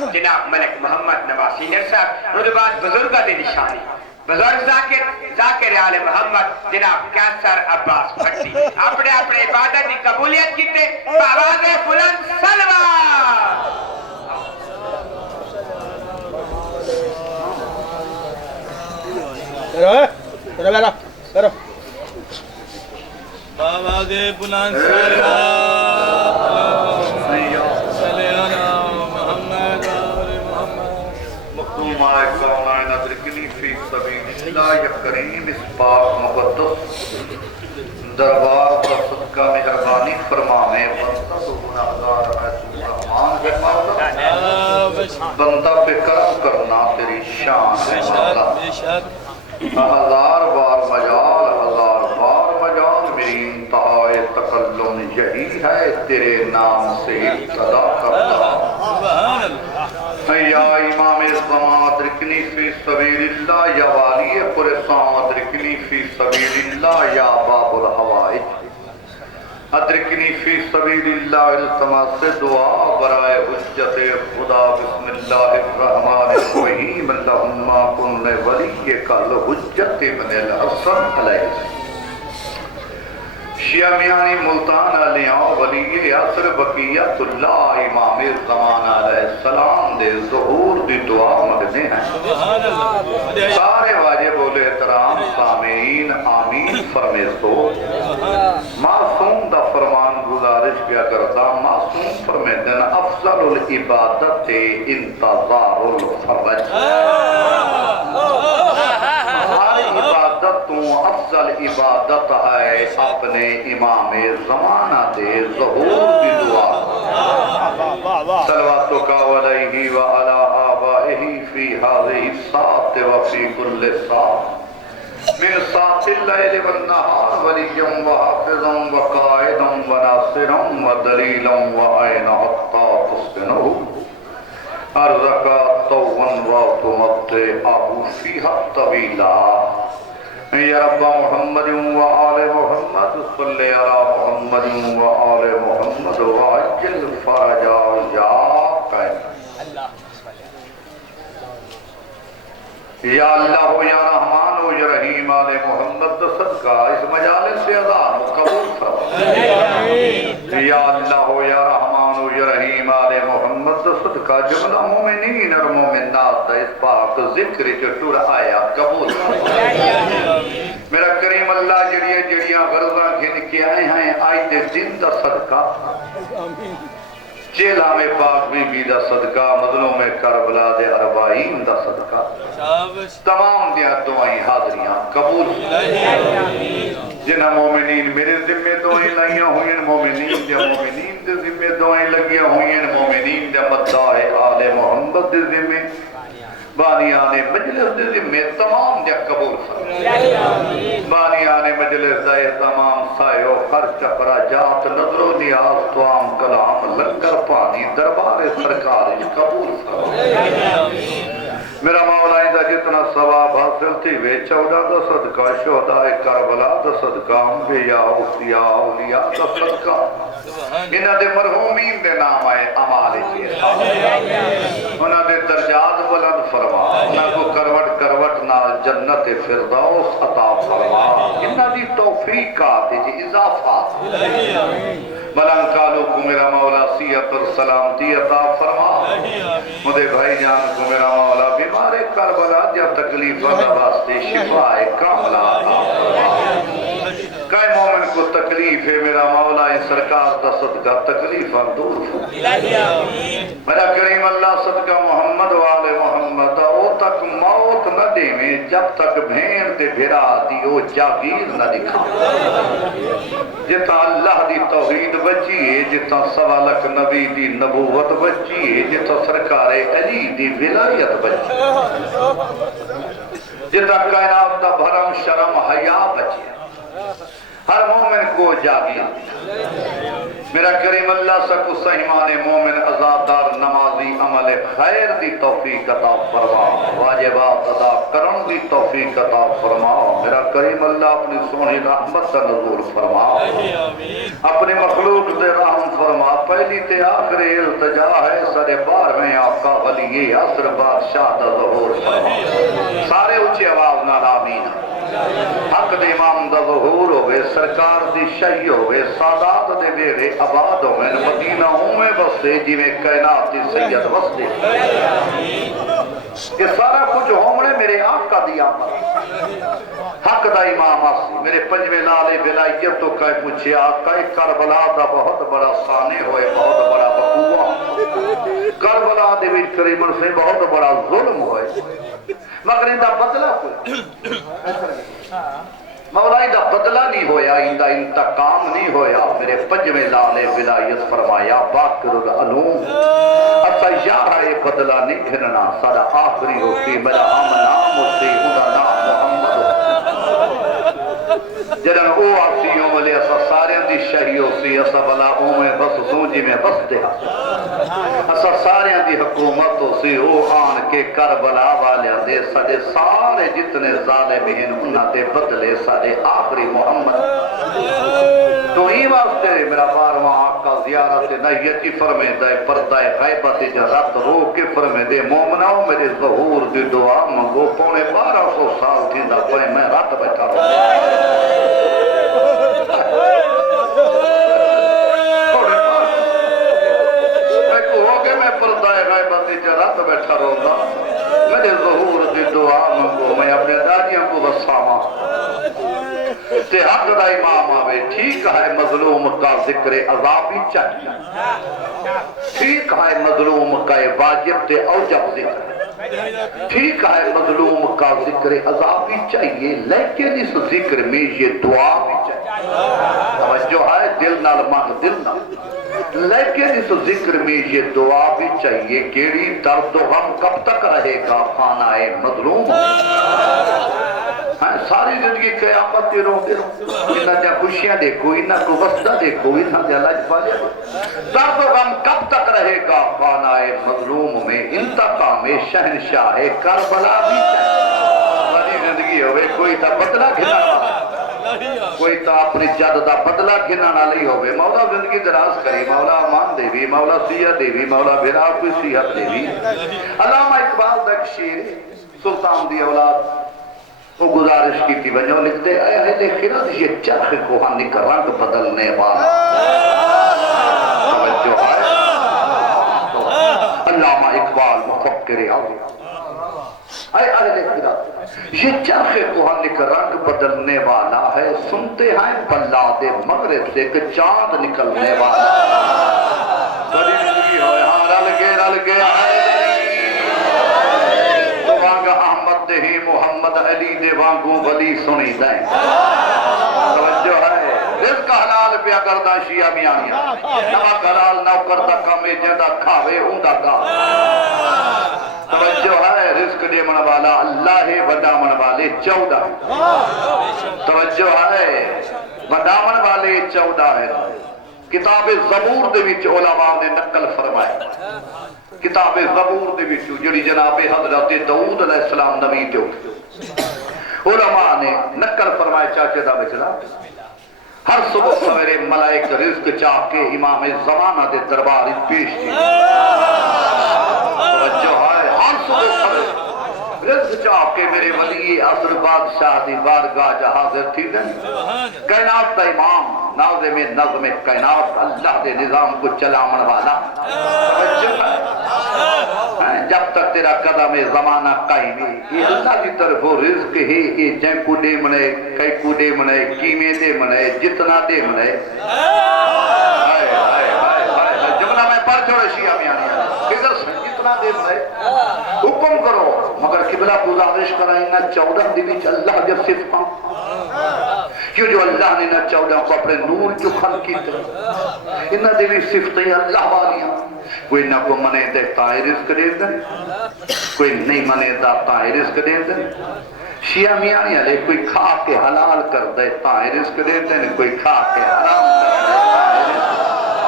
جناب ملک محمد نواز سینئر صاحب انہوں بعد بزرگہ دے نشانی بزرگ ذاکر آل محمد جناب کینسر عباس بھٹی اپنے عبادت کی قبولیت کیتے آواز بلند سلوات کرو آواز بلند سلوات صلی علی محمد آل محمد مختوم آئے کونائن ادرکنی فی سبیل اللہ یا کریم اس پاک مقدس دربار کا صدقہ مہربانی فرمانے بندہ تو گناہگار ہے تو رحمان ہے بندہ پہ کرم کرنا تیری شان ہے ہزار بار مجال میری انتہائی تکلم یہی ہے تیرے نام سے ابتدا کرنا یا امام زمان ادرکنی فی سبیل اللہ یا والی پرسان ادرکنی فی سبیل اللہ یا باب الحوائج ادرکنی فی سبیل اللہ التماس سے دعا برائے حجت خدا بسم اللہ الرحمن الرحیم اللہم کن ولی کل حجت من الحسن علیہ شیعہ میانی ملتان علیہ ولی عصر بقیت اللہ امام زمان علیہ السلام دے ظہور دی دعا مگنے ہیں سارے واجب احترام سامعین آمین فرمے سو معصوم دا فرمان گزارش کیا کرتا معصوم فرمے دن افضل العبادت انتظار الفرج تو افضل عبادت ہے اپنے امام زمانہ دے ظہور کی دعا صلواتک علیہ وعلی آبائہ فی هذه الساعة وفی کل ساعة من ساعة اللیل والنہار ولیا وحافظا وقائدا وناصرا ودلیلا وعینا حتی تسکنہ ارزقا طوعا وتمتعہ فیہا طویلا یا رب محمد و آل محمد صلی علی محمد و آل محمد وعجل فرجا یا قیم یا اللہ یا رحمان و یا رحیم آل محمد صدقہ اس مجالس سے اذان قبول فرما یا اللہ یا رحمان و یا رحیم آل محمد صدقہ جملہ مومنین اور مومنات اس پاک ذکر چٹور آیا قبول فرما میرا کریم اللہ جڑیاں غرضاں گھن کے آئے ہیں آئی دے دن دا صدقہ جیلہ میں پاک بی بی دا صدقہ مظلوم میں کربلا دے اربعین دا صدقہ تمام دیا دعائیں حاضریاں قبول جنہ مومنین میرے ذمہ دعائیں لگیاں ہوئیں مومنین دے ذمہ دعائیں لگیاں ہوئیں مومنین دے مدعا آل محمد دے ذمہ بانیان مجلس دے ذمہ تمام دے قبول بانیان مجلس دے تمام سائیو خرچ اخراجات نظر و نیاز توام کلام لنگر پانی دربار سرکار قبول میرا مولا اندہ جتنا ثواب حاصل تھی وے 14 دا صدقہ شہداء کربلا دا صدقہ انبیاء اولیاء دا صدقہ انہاں دے مرحومین دے نام آئے عمالی چیز انہاں دے درجات بلند فرما انہاں کو کروٹ نال جنت فردوس عطا فرما انہاں دی توفیقات جی اضافات بلند کالو کو میرا مولا سیعت اور سلامتی عطا فرما مدے بھائی جان کو میرا مولا بیمار کربلا دیا تکلیف والا واسطے شفاء کاملہ عطا فرما کئی مومن کو تکلیف ہے میرا مولا سرکار دا صدقہ تکلیف دور میرا کریم اللہ صدقہ محمد والے محمد او تک موت نہ دے میں جب تک بھین دے بھرا دیو جاگیر نہ دکھا جتا اللہ دی توحید بچی ہے جتا سوالک نبی دی نبوت بچی ہے جتا سرکار علی دی ولایت بچی جتا کائنات دا بھرم شرم حیا بچی ہر مومن کو جاگیر میرا کریم اللہ سکو سہیمان مومن ازادار نمازی عمل خیر دی توفیق عطا فرما واجبات ادا کرن دی توفیق عطا فرما میرا کریم اللہ اپنی سونی رحمت کا نزول فرما اپنے مخلوق دے رحم فرما پہلی تے آخری التجا ہے سر بار میں آقا ولی عصر بادشاہ دا ظہور فرما سارے اچھے آواز نال آمین حق دے امام دا ظہور ہوئے سرکار دی شہی ہوئے سادات دے بیرے آباد ہوئے مدینہ ہوئے بستے جی میں کائنات دی سید بستے یہ سارا کچھ ہومنے میرے آقا دی آمد حق دا امام آسی میرے پنجوے لالے بلائیت تو کہے پوچھے آقا کربلا دا بہت بڑا سانے ہوئے بہت بڑا بقوہ کربلا دے بھی قریباً سے بہت بڑا ظلم ہوئے مگر اندہ بدلہ کوئی مولا اندہ بدلہ نہیں ہویا اندہ انتقام نہیں ہویا میرے پنجوے لالے ولایت فرمایا باقر العلوم اتا یارہ بدلہ نہیں گھننا سارا آخری ہوتی میرا ہم نام ہوتی اندہ نام محمد جنن او آسی عملے اسا سارے اندی شہی ہوتی اسا بلا اومے بس سونجی میں بس دیا اسا سارے اندی حکومت ہوتی او آن کے کربلا والے اندے سارے سارے جتنے ظالم ہیں انہاں دے بدلے سارے آخری محمد تو ہی واسطے میرا بارواں آقا زیارت نیتی فرمے دے پردہ غیبت جرات رو کے فرمے دے مومناؤں میرے ظہور دی دعا منگو پونے 1200 سال تھی دا پہ میں رات بیٹھا رہا رات بیٹھا رہا میرے ظہور دی دعا منگو میں اپنے دادیوں کو بساواں تے حق دا امام آوے ٹھیک ہے مظلوم کا ذکر عذابی چاہیے ٹھیک ہے مظلوم کا واجب تے اوجب ذکر ٹھیک ہے مظلوم کا ذکر عذابی چاہیے لیکن اس ذکر میں یہ دعا بھی چاہیے توجہ ہے دل نال مان دل نال لیکن اس ذکر میں یہ دعا بھی چاہیے کیڑی درد و غم کب تک رہے گا خانہ مظلوم ساری زندگی قیامت دے رو انہاں جا خوشیاں دیکھو انہاں کو وسطہ دیکھو انہاں جا لاج پالے درد و غم کب تک رہے گا خانہ مظلوم میں انتقام شہنشاہ کربلا بھی چاہیے ساری زندگی ہوئے کوئی تا بدلہ گھنا کوئی تا اپنی جد دا بدلہ گھنانا نہیں ہوئے مولا زندگی دراز کری مولا امان دے بھی مولا سیہ دے بھی مولا بھیرا کوئی صحت دے بھی علامہ اقبال دا شیر سلطان دی اولاد وہ گزارش کی تھی بنیوں لکھ دے اے اہل خرد یہ چرخ کوہانی کا رنگ بدلنے والا توجہ ہے علامہ اقبال مفکر آگے اے اہل خرد یہ چرخ کوہانی کا رنگ بدلنے والا ہے سنتے ہیں بلاد مغرب سے کہ چاند نکلنے والا بڑی زندگی ہوئے ہاں رل گے تو وانگا احمد دے ہی محمد علی دے وانگو ولی سنی دائیں توجہ ہے رزق حلال پیا کردہ شیعہ میانیاں نمک حلال نو کردہ کامے جندہ کھاوے اندہ کا توجہ ہے رزق دے من والا اللہ وڈا من والے 14 توجہ ہے وڈا من والے 14 ہے کتاب زبور دے وچ علماء نے نقل فرمائے کتاب زبور دے وچ جڑی جناب حضرت داؤد علیہ السلام نبی جو علماء نے نقل فرمائے چاچے دا بچڑا ہر صبح سویرے ملائک رزق چاہ کے امام زمانہ دے دربار پیش کی توجہ ہے ہر صبح سویرے رزق چاہ کے میرے ولی عصر بادشاہ دی بارگاہ جا حاضر تھی دن کائنات دا امام ناظم نظم کائنات اللہ دے نظام کو چلامن والا جب تک تیرا قدم زمانہ قائم ہے یہ اللہ کی طرف وہ رزق ہے کہ جن کو دے منے کئی کو دے منے کیمے دے منے جتنا دے منے جملہ میں پڑھ چھوڑے شیعہ میں آنے کدھر جتنا دے منے حکم کرو مگر قبلہ گزارش کرائینا 14 دی بیچ اللہ جب صفحہ کیوں جو اللہ نے نہ 14 کو اپنے نور جو خلق کی طرح انہا دے بھی صفتیں اللہ والیاں کوئی نہ کو منے دے تائے رزق دے دیں کوئی نہیں منے دا تائے رزق دے دیں شیعہ میانی علیہ کوئی کھا کے حلال کر دے تائے رزق دے دیں کوئی کھا کے حرام کر دے تائے رزق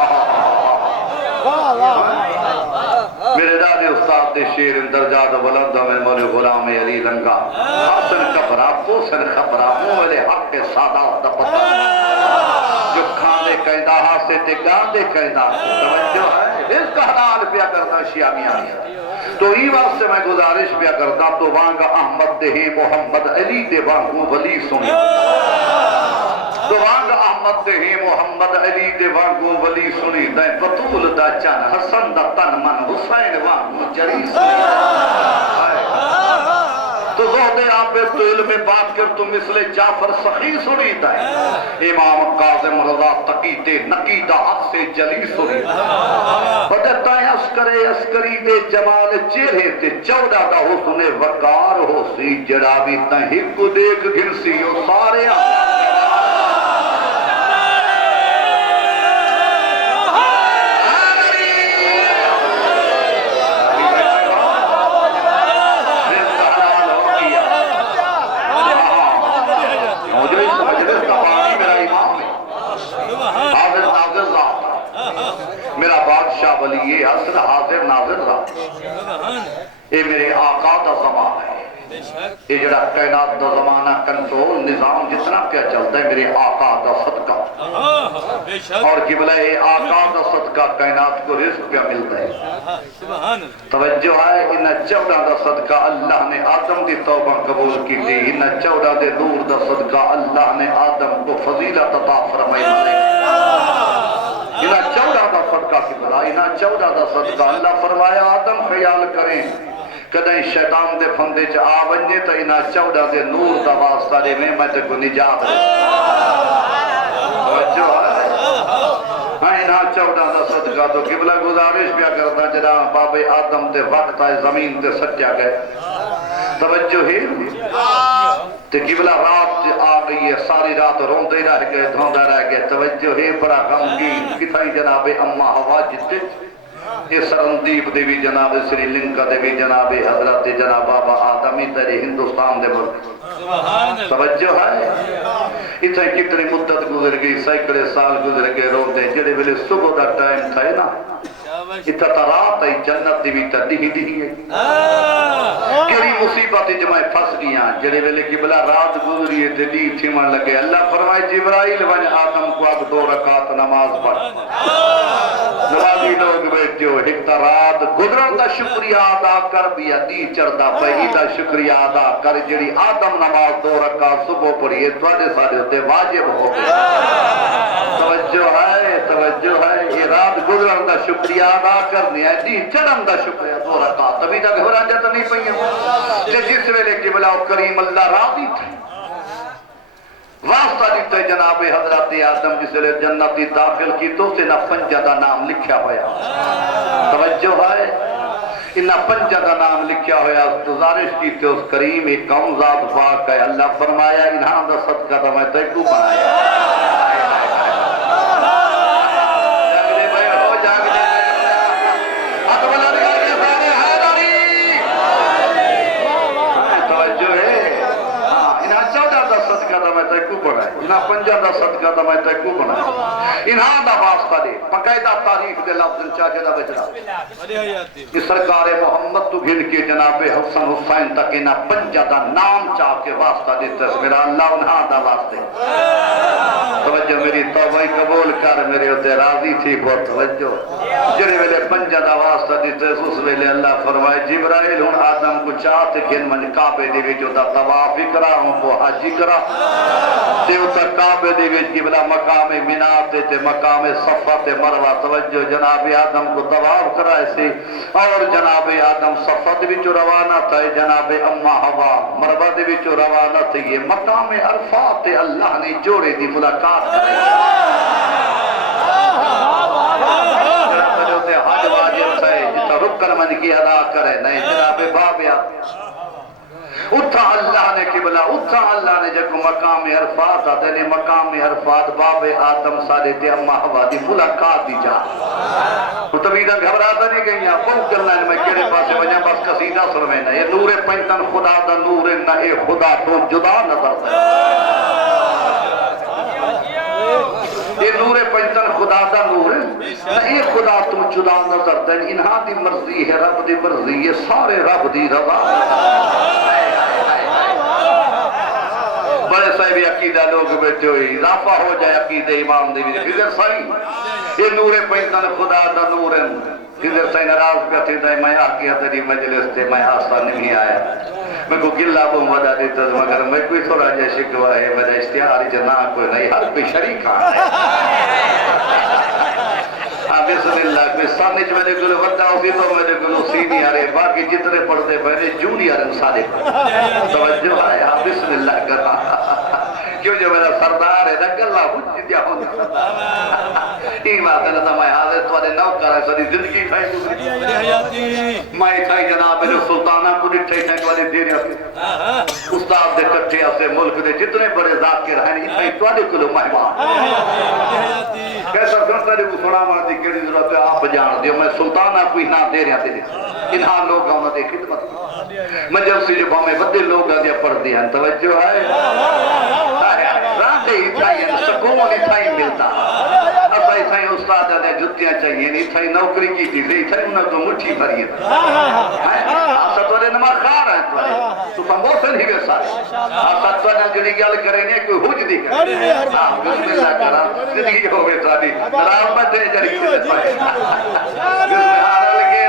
میرے دادے استاد دے شیر درجات بلند میں مولی غلام علی لنگا حسن کبرا پوسن خبرا مولی حق سادات دا پتہ جو کھانے کہندہ ہاسے تے گاندے کہندہ توجہ ہے اس کا حلال پیا کرنا شیعہ میاں تو ہی واسطے میں گزارش پیا کرتا تو وانگا احمد دے محمد علی دے وانگو ولی سنی تو وانگا احمد دے محمد علی دے وانگو ولی سنی دیں بطول دا چن حسن دا تن من حسین وانگو جری سنی تو زہد عابد تو علم بات کر تو مثل جعفر سخی سنی دیں امام قاظم رضا تقیتے نقیدہ حق سے جلی سنی بدتائیں اسکری دے جمال چہرے تے چودہ دا حسن وقار ہو سی جڑاوی تائیں ہکو دیکھ گھنسی ہو سارے میرا بادشاہ ولی حسن حاضر ناظر رہا یہ میرے آقا دا زمان ہے یہ جڑا کائنات دا زمانہ کنٹرول نظام جتنا کیا چلتا ہے میرے آقا دا صدقہ اور قبلہ آقا دا صدقہ کائنات کو رزق پہ ملتا ہے توجہ ہے انہ چودہ دا صدقہ اللہ نے آدم دی توبہ قبول کی تھی انہ چودہ دے نور دا صدقہ اللہ نے آدم کو فضیلت عطا فرمائی ملے انہا چودہ دا صدقہ کی بلا انہا چودہ دا صدقہ اللہ فرمایا آدم خیال کریں کدیں شیطان دے پھندے چا آونجے تا انہا چودہ دے نور دا واسطہ دے میں تے کو نجات ہے توجہ ہے ہاں انہا چودہ دا صدقہ تو قبلہ گزارش بیا کرتا جنا باب آدم دے وقت آئے زمین تے سچا گئے توجہ ہے تے قبلہ رات آ گئی ہے ساری رات روندے رہ گئے دھوندہ رہ گئے توجہ ہے بڑا غمگین کتھائی جناب اما ہوا جتے یہ سرندیپ دے بھی جناب سری لنکا دے بھی جناب حضرت جناب بابا آدمی تیرے ہندوستان دے ملک توجہ ہے اتنے کتنی مدت گزر گئی سینکڑے سال گزر گئے روندے جڑے ویلے صبح دا ٹائم تھا نا اتنا تا رات ہے جنت دی بھی تا دیہی ہے کیری مصیبت جمعے پھس گیا جڑے ویلے کی بلا رات گزری ہے دلی تھیمن لگے اللہ فرمائے جبرائیل ون آدم کو اب 2 رکعت نماز پڑھ نمازی لوگ بیٹھے ہو ایک تا رات گزرن دا شکریہ ادا کر بھی دی چڑھدا پہی دا شکریہ ادا کر جڑی آدم نماز 2 رکعت صبح پڑھی ہے تواڈے سارے تے واجب ہو گئے توجہ ہے یہ رات گزرن دا شکریہ ادا کرنے ہے دی چڑھن دا شکریہ 2 رکعت ابھی تک ہو رہا تو نہیں پئی کہ جس ویلے کی بلا کریم اللہ راضی تھے واسطہ دیتا ہے جناب حضرت آدم جس ویلے جنتی داخل کی تو سے نہ پنجہ دا نام لکھیا ہویا توجہ ہے انہ پنجہ دا نام لکھیا ہویا گزارش کی تے اس کریم ایک قوم ذات پاک ہے اللہ فرمایا انہاں دا صدقہ دا میں تیکو بنایا انہا پنجہ دا صدقہ دا میں تیکو بنایا انہا دا واسطہ دے پقیدہ تاریخ دے لفظ چاہجے دا بچنا کہ سرکار محمد تو گھن کے جناب حسن حسین تک انہا پنجہ دا نام چاہ کے واسطہ دیتا ہے میرا اللہ انہا دا واسطے توجہ میری توبہ قبول کر میرے ہوتے راضی تھی بہت توجہ جنہی ویلے پنجہ دا واسطہ دیتا ہے اس ویلے اللہ فرمائے جبرائیل ہون آدم کو چاہتے گھن من کعبے دے بھی جو دا توافی کرا ہوں کو حاجی کرا تے اتر کعبے دے وچ کی بلا مقام منات تے مقام صفا تے مروہ توجہ جناب آدم کو طواف کرائے سی اور جناب آدم صفا دے وچ روانہ تھا جناب اما ہوا مروہ دے وچ روانہ تھے یہ مقام عرفات تے اللہ نے جوڑے دی ملاقات کرے حج واجب سے جتا رکن من کی ادا کرے نہیں جناب بابیا اتھا اللہ نے قبلہ اتھا اللہ نے جب مقام عرفات آتے نے مقام عرفات باب آدم سارے تے اما ہوا دی ملاقات دی جا تو تبیدہ گھبراتا نہیں گئی آپ کو کرنا ہے میں کیڑے پاسے بجا بس قصیدہ سرمینا یہ نور پینتن خدا دا نور نہ اے خدا تو جدا نظر دا یہ نور پنجتن خدا دا نور ہے یہ خدا تو جدا نظر دین انہاں دی مرضی ہے رب دی مرضی یہ سارے رب دی رضا بڑے صاحبی عقیدہ لوگ بیٹھے ہوئی اضافہ ہو جائے عقیدہ امام دی فکر صحیح یہ نور پنجتن خدا دا نور ہے فکر صحیح نراز پہ تھی دائی میں آکیا تیری مجلس تے میں آسان نہیں آیا میں کو گلہ بہم ودا دیتا مگر میں کوئی تھوڑا جائے شکوہ ہے میرا اشتہاری جنا کوئی نہیں ہر کوئی شریک ہے بسم اللہ کوئی سانج میں نے کلو ودا ہوئی تو میں نے کلو سینی آرے باقی جتنے پڑھتے پہلے جونی آرے سارے توجہ آئے بسم اللہ کرا کیوں جو میرا سردار ہے نہ گلہ بھج دیا ہونا یہ بات ہے نا میں حاضر تو آنے نوکر ہے ساری زندگی کھائی میں کھائی جناب میرے سلطانہ کو نٹھائی کھائی والے دینے ہوتے استاد دے کٹھے اسے ملک دے جتنے بڑے ذاکر ہیں اتھائی تو آنے کلو مہمان کیسا کرتا ہے وہ سنا مارتی کیڑی ضرورت ہے آپ جان دیو میں سلطانہ کوئی نہ دے رہا تھے انہاں لوگ انہوں نے خدمت میں جب سے جو ہمیں بدے لوگ آدھیا پڑھ دیا توجہ ہے راتے ہی چاہیے سکون اتھائی ملتا اصلا اتھائی استاد آدھیا جتیاں چاہیے اتھائی نوکری کی تھی اتھائی انہوں کو مٹھی بھری آسا تو نے نماز خار ہیں تو سمبوسن ہی گئے سارے آسا تو نے جڑی گل کریں نہیں کوئی حج دی کریں بسم اللہ کرا زندگی ہو گئے ساری رحمت ہے جڑی بسم اللہ رلگے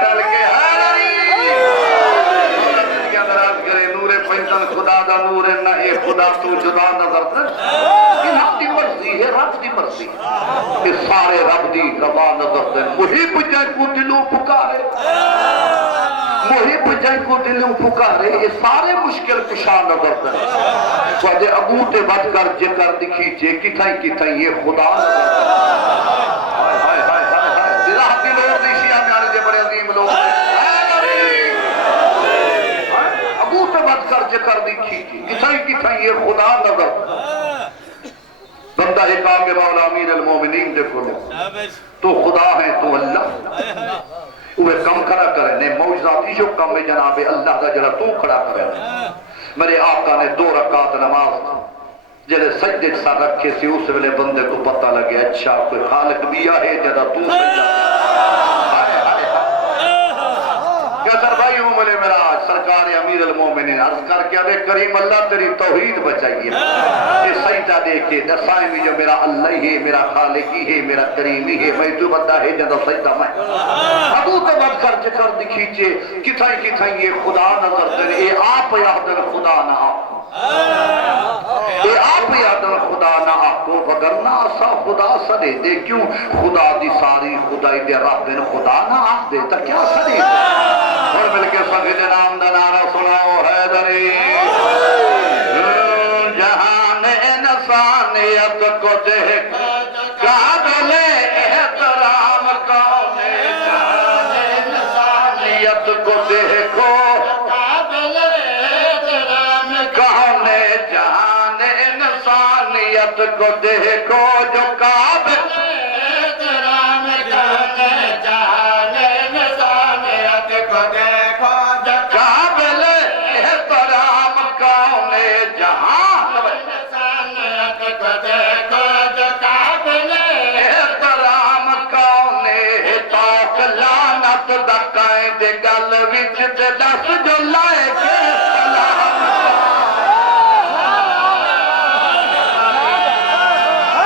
خدا دا نور ہے نہ یہ خدا تو جدا نظر تر یہ رب دی مرضی ہے رب دی مرضی یہ سارے رب دی رضا نظر تر محب جائے کو دلوں پکارے محب جائے کو دلوں پکارے یہ سارے مشکل کشا نظر تر سوادے ابو تے بچ کر جکر دکھی جے کتھائی کتھائی یہ خدا نظر تر ہائے ہائے ہائے ہائے راہ دی لوگ دیشیاں میں آنے دے بڑے عظیم لوگ کر جکر دیکھی کتھائی کتھائی یہ خدا نظر بندہ ایک آگے مولا امیر المومنین دیکھو تو خدا ہے تو اللہ وہ کم کھڑا کرے نے موجزاتی جو کم میں جناب اللہ کا جرہ تو کھڑا کرے میرے آقا نے 2 رکعت نماز جلے سجدے سا رکھے سی اس ویلے بندے کو پتہ لگے اچھا کوئی خالق بیا ہے جدہ تو سجدہ کہتر بھائی ملے میرا سرکار امیر المومنین عرض کر کے ابے کریم اللہ تیری توحید بچائیے یہ سجدہ دیکھے دسائیں بھی جو میرا اللہ ہی ہے میرا خالقی ہے میرا کریمی ہے میں تو بندہ ہے جدہ سجدہ میں ابو تو بد کر جکر دکھیچے کتھائی کتھائی یہ خدا نظر دن اے آپ یادن خدا نہ آپ اے آپ یادن خدا نہ آپ کو وگرنا سا خدا سدے دے کیوں خدا دی ساری خدای دے رب دن خدا نہ آپ دے تا کیا سدے دے اور مل کے سبھی نام دا نعرہ سناؤ حیدری جہان انسانیت کو دیکھ قابل احترام کون جہان انسانیت کو دیکھو قابل احترام کون جہان انسانیت کو دیکھو جو قابل گل وچ تے دس جو لائے کے سلام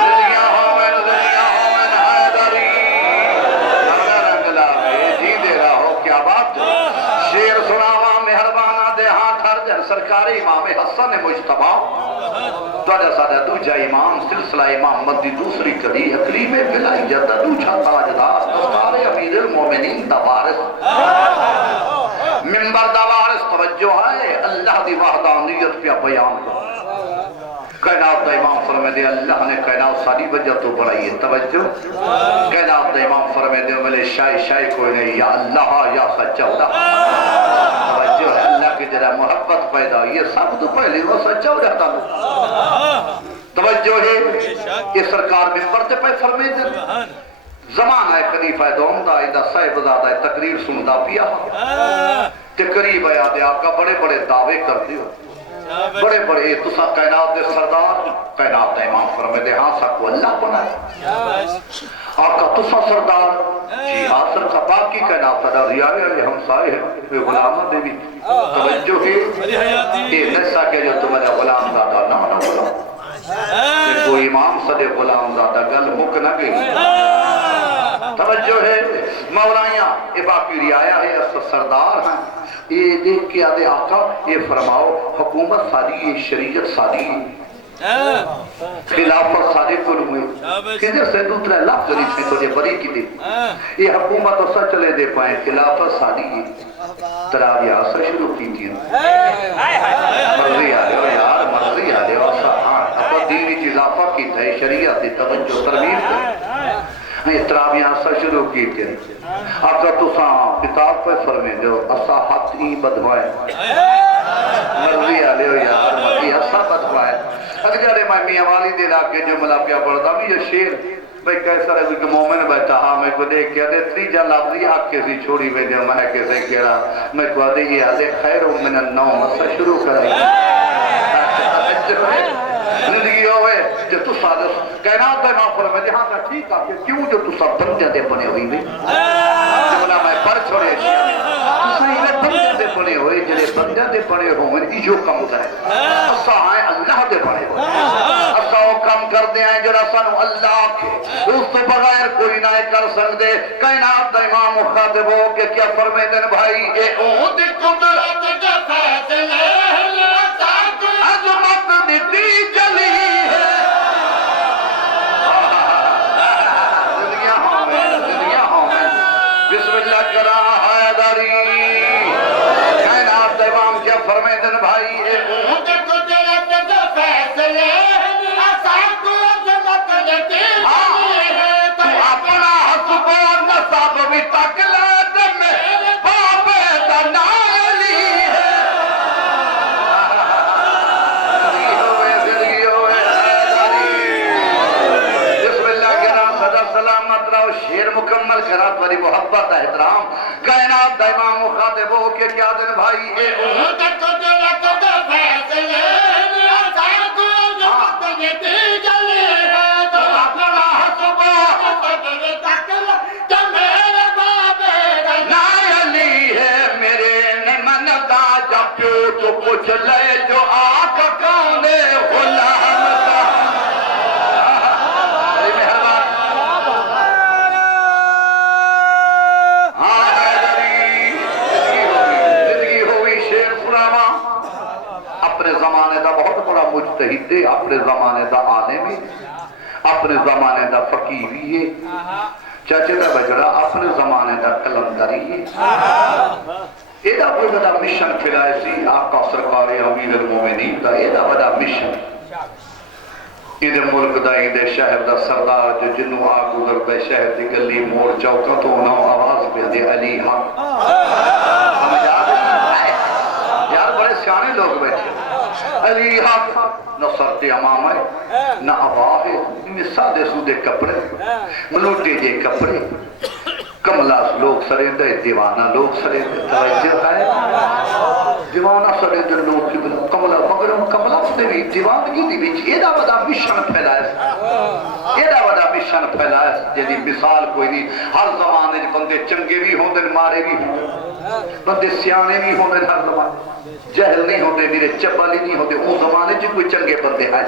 دنیا ہوئن حیدری ہمارا رنگ لاوے جی دے رہو کیا بات شیر سناوا مہربانہ دے ہاتھ ہر جن سرکاری امام حسن مجتبہ دوجہ سادہ دوجہ امام سلسلہ امام مدی دوسری کڑی اقلیم بلائی جدہ دوجہ تاجدار دستار امیر المومنین دوارس منبر دوارس توجہ ہے اللہ دی وحدانیت پہ بیان کر کائنات دا امام فرمے دے اللہ نے کائنات ساری وجہ تو بڑھائی ہے توجہ کائنات دا امام فرمے دے ملے شائی کوئی نہیں یا اللہ یا سچا ہوتا توجہ ہے اللہ کی جرہ محبت پیدا یہ سب تو پہلے وہ سچا ہو جاتا ہوں توجہ ہے یہ سرکار منبر تے پہ فرمے دے زمان ہے خلیفہ دومدہ ایدہ صاحب زادہ تقریر سندا پیا تے قریب آیا دے آقا بڑے بڑے دعوے کر دیو بڑے بڑے تسا کائنات دے سردار کائنات دا امام فرمائے ہاں سکو اللہ بنائے آقا تسا سردار جی آسر کا باقی کائنات دا ریاوے علی ہمسائے ہیں غلامہ دے بھی توجہ ہے یہ نسا کہ جو تمہارے غلام دادا نہ غلام کوئی امام صدے غلام دادا گل مک نہ گئی توجہ ہے مولائیاں یہ باقی ریایا ہے سردار ہیں یہ دیکھ کے آدھے آقا یہ فرماؤ حکومت ساری ہے شریعت ساری ہے خلافت سارے کل ہوئے کدھر سے دوسرا لفظ نہیں تھے تو یہ بری کی دے یہ حکومت اسا چلے دے پائیں خلافت ساری ہے تراوی آسا شروع کی تھی مرضی آلے ہو یار مرضی آلے ہو ہاں اپا دینی اضافہ کی تھے شریعت توجہ ترمیم تھے تراوی آسا شروع کی تھی آقا تو ساں کتاب پہ فرمے جو اسا حق ہی بدوائے مرضی آلے ہو یار مرضی اسا بدوائے اگر جارے میں میاں والی دے لاکے جو ملا پیا پڑھتا بھی یہ شیر بھئی کیسا رہے کوئی مومن بیٹھا ہاں میں کو دیکھ کیا دے تریجا لفظی آگ کسی چھوڑی بے جو میں کیسے کہا میں کو دے یہ آدھے خیر من النوم اسا شروع کریں زندگی ہوئے جو تو سادس کائنات دے ماں فرمے جہاں تا ٹھیک آکے کیوں جو تو سب بندے دے بنے ہوئی بھی جملہ میں پر چھوڑے تو صحیح بندے دے بنے ہوئے جلے بندے دے بنے ہوئے یہ جو کم ہے اسا آئیں اللہ دے بنے ہوئے اسا وہ کم کر دے آئیں جڑا سانو اللہ کے اس تو بغیر کوئی نہ کر سکتے کائنات دا امام مخاطب ہو کہ کیا فرمے دن بھائی اے اون دی قدرت کے فیصلے عظمت دی جلی ہے زندگیاں ہوں بسم اللہ کرا حیداری کائنات دا امام کیا فرمے دن بھائی اے اون دی قدرت کے فیصلے عظمت دی جلی ہے تو اپنا حسب و نصب بھی تک لے میں بابے دا نالی ہے سلامت رہو شیر مکمل کرا تمہاری محبت احترام کائنات دا امام مخاطب ہو کہ کیا دن بھائی اے اون تک تو دل تو فیصلے آزاد و جمت دی جلی ہے تو اپنا حسب تک کہ میرے بابے نائلی ہے میرے نمنتا جب پیو تو پوچھ لے جو آقا کونے غلام مجتہد دے اپنے زمانے دا آنے میں اپنے زمانے دا فقیر بھی ہے چاچے دا بجڑا اپنے زمانے دا کلندری ہے ایدہ کوئی بڑا مشن پھیلائے سی آقا سرکار امیر المومنین دا ایدہ بڑا مشن ایدہ ملک دا ایدہ شہر دا سردار جو جنو آگ گزر دے شہر دی گلی موڑ چوکا تو انہوں آواز پہ دے علی حق ہم یار بڑے سیانے لوگ بیٹھے علی حق نہ سرتے امام ہے نہ عبا ہے سادے سودے کپڑے ملوٹے جے کپڑے کملا لوگ سرے دے دیوانہ لوگ سرے دے توجہ ہے دیوانہ سرے دے لوگ کی بلو کملا مگرم کملا سرے بھی دیوانگی دی بیچ ایدہ بڑا مشن پھیلائے ایدہ بڑا مشن پھیلائے جیدی مثال کوئی نہیں ہر زمانے بندے چنگے بھی ہوں دن مارے بھی ہوں بندے سیانے بھی ہوں دن ہر زمانے جہل نہیں ہوتے میرے چپالی نہیں ہوتے اون زمانے جو کوئی چنگے بندے ہیں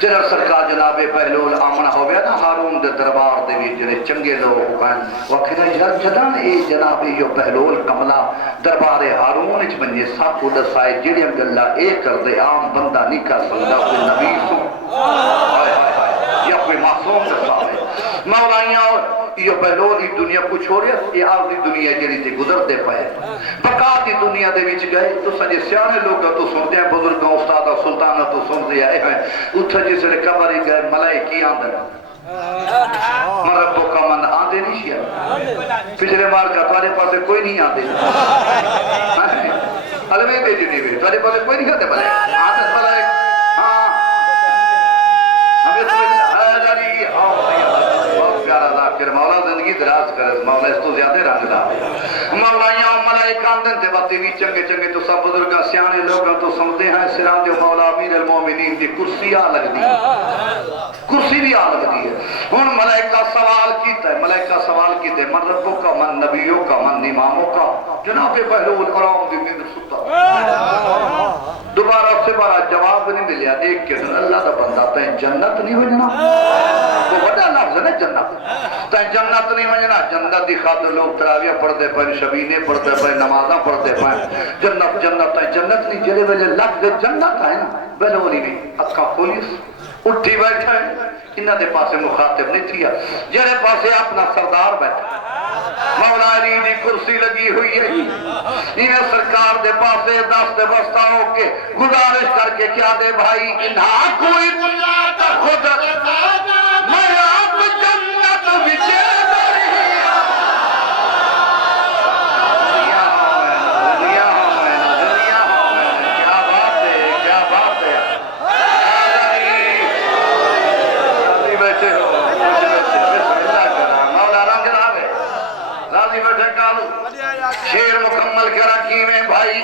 جنہاں سرکار جناب پہلول آمنہ ہو گیا نا ہارون دے دربار دے بھی جنہیں چنگے لوگ ہیں وقتہ یار جدان اے جناب یہ پہلول کملا دربار ہارون اچ بنجے سب کو دسائے جنہیں اللہ اے کر دے عام بندہ نہیں کر سکتا کوئی نبی سو یا کوئی معصوم دسائے مولائیاں اور یہ پہلول ہی دنیا کو چھوڑیا یہ آخری دنیا جنہی تے گزر دے پائے بقاتی دنیا دے وچ گئے تو سنجے سیانے لوگا تو سن دیا بزرگاں استادہ سلطانہ تو سن دیا اے ہیں اتھا جس نے قبر گئے ملائکی آندر مربو کا من آندے نہیں شیئر پچھلے مار کا تارے پاسے کوئی نہیں آندے علمے بے جنی بھی تارے پاسے کوئی نہیں آتے ملائک آندر ملائک ہاں ہمیں مولا زندگی دراز کرے مولا اس تو زیادہ رنگ دا مولا یا مولا ملائکہ آندن تے باتی بھی چنگے چنگے تو سب بزرگاں سیانے لوگاں تو سمجھتے ہیں سلام دیو مولا امیر المومنین دی کرسی آ لگ دی کرسی بھی آ لگ دی ہے ہن ملائکہ سوال کیتا ہے ملائکہ سوال کیتے ہیں من ربوں کا من نبیوں کا من اماموں کا جناب بہلول کرام دی نیند ستا دوبارہ سے بارا جواب نہیں ملیا ایک کے دن اللہ دا بندہ تین جنت نہیں ہو جنا وہ بڑا لفظ ہے نا جنت تین جنت نہیں ہو جنا جنت دی خاطر لوگ تراویہ پڑھتے پہ شبینے پڑھتے پہ نمازاں پڑھتے پہ جنت جنت تین جنت نہیں جلے ویلے لفظ جنت ہے نا بہلولی بھی اکھا پولیس اٹھی بیٹھا ہے انہاں دے پاسے مخاطب نہیں تھیا جنہے پاسے اپنا سردار بیٹھا مولا علی دی کرسی لگی ہوئی ہے انہیں سرکار دے پاسے دست بستہ ہو کے گزارش کر کے کیا دے بھائی انہاں کوئی بنیاد خود میں آپ جنت وچے شیر مکمل کرا کی میں بھائی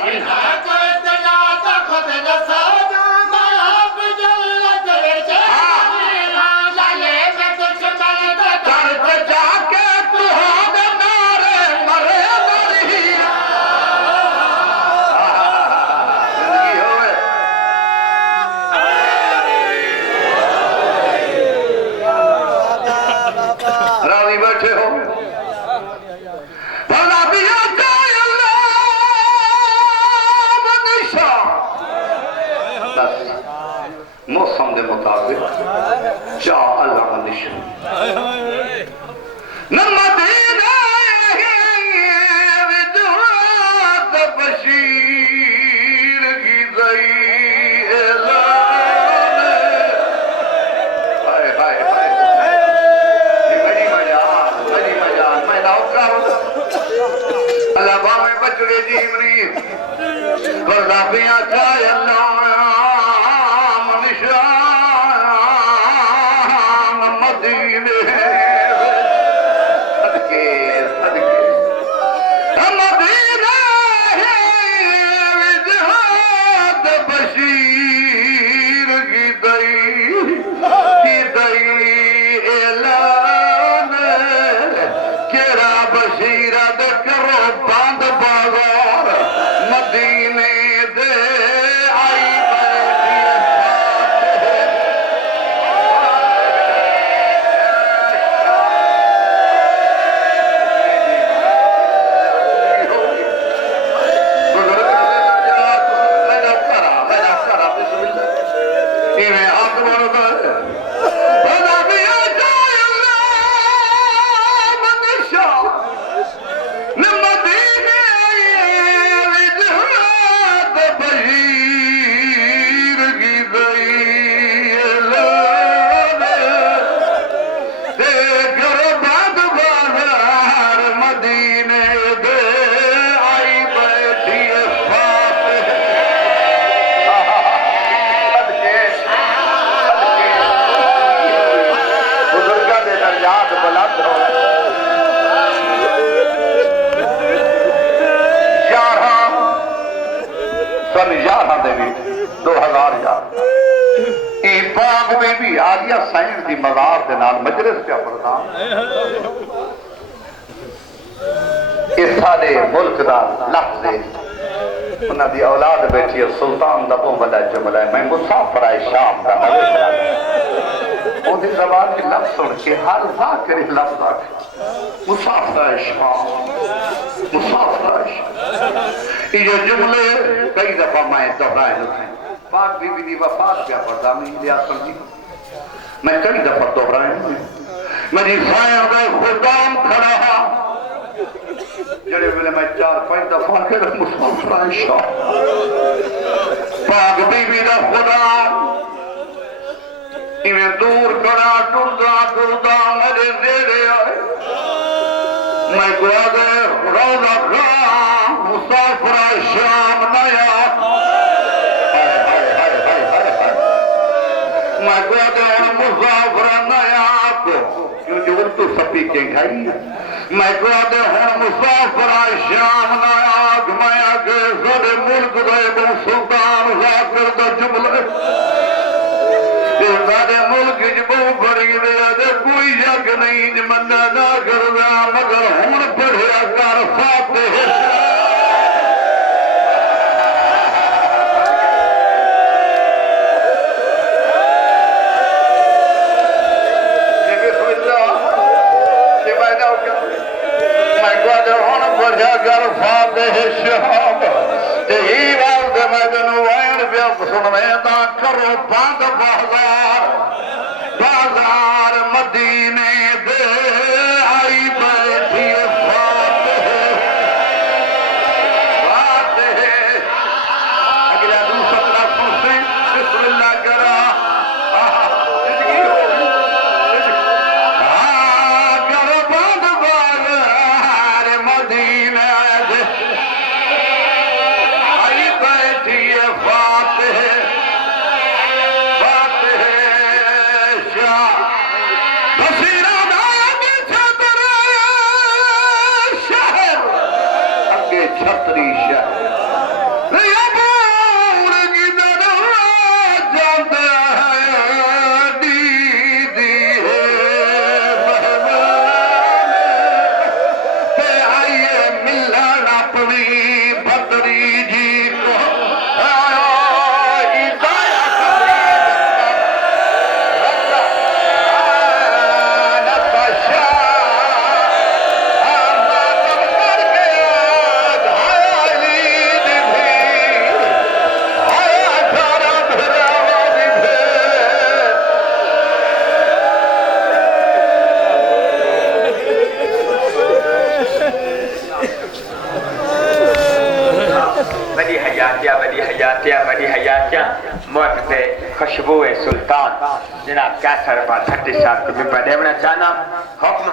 راضی بیٹھے ہو موسم دے مطابق چاہ اللہ نشان نمدینہ وجوات بشیر کی زئی اعلان ہائے ہائے ہائے یہ بڑی مجان میں نوکر اللہ باہمیں بچڑے جیمری وردابیاں چاہ اللہ سائنس دی مزار دے نال مجلس پہ پڑھتا اس سارے ملک دا لفظ ہے انہاں دی اولاد بیٹھی ہے سلطان دا بہت بڑا جملہ ہے میں مسافر آئے شام دا نوے ان دی زبان کی لفظ سن کے ہر ذاکر لفظ آکے مسافر آئے شام مسافر آئے شام یہ جملے کئی دفعہ میں دہرائے لکھیں پاک بی بی دی وفات پہ پڑھتا میں لیا سمجھی میں کئی دفعہ دہرائے ہوں میری سائیں گئے خدام کھڑا جڑے ملے میں 4-5 دفعہ کے مسافر آئے شام پاک بی بی دا خدام انہیں دور کرا ٹردہ میرے زیرے آئے میں گوا گئے روزہ خام مسافر آئے شام نیا میں گوا گئے مسافر نیا کو کیونکہ اردو سپی کے گھائی میں کو آدھے ہوں مسافر شام نہ آگ میں آگے سارے ملک دے دو سلطان ذاکر دا جملے سارے ملک جبو بڑی دے دے کوئی جگ نہیں جمنا نہ کردا مگر ہون پڑھیا کر فاتح گر فاتح شام یہی بات میں تینوں وین پیا سنویں تا کرو بند بازار بازار مدینے دے آئی بیٹھی فاتح فاتح اگلا دوسرا سنسے بسم اللہ کرا زندگی ہو گر بند بازار مدینے چھتری شہر یبور گدر جاندہ ہے دیدی ہے مہمان تے آئیے ملن اپنی بدری جی کو بڑی حیاتیاں موت پہ خوشبو سلطان جناب کیسر پر 36 صاحب کو بھی پڑھے چاہنا حکم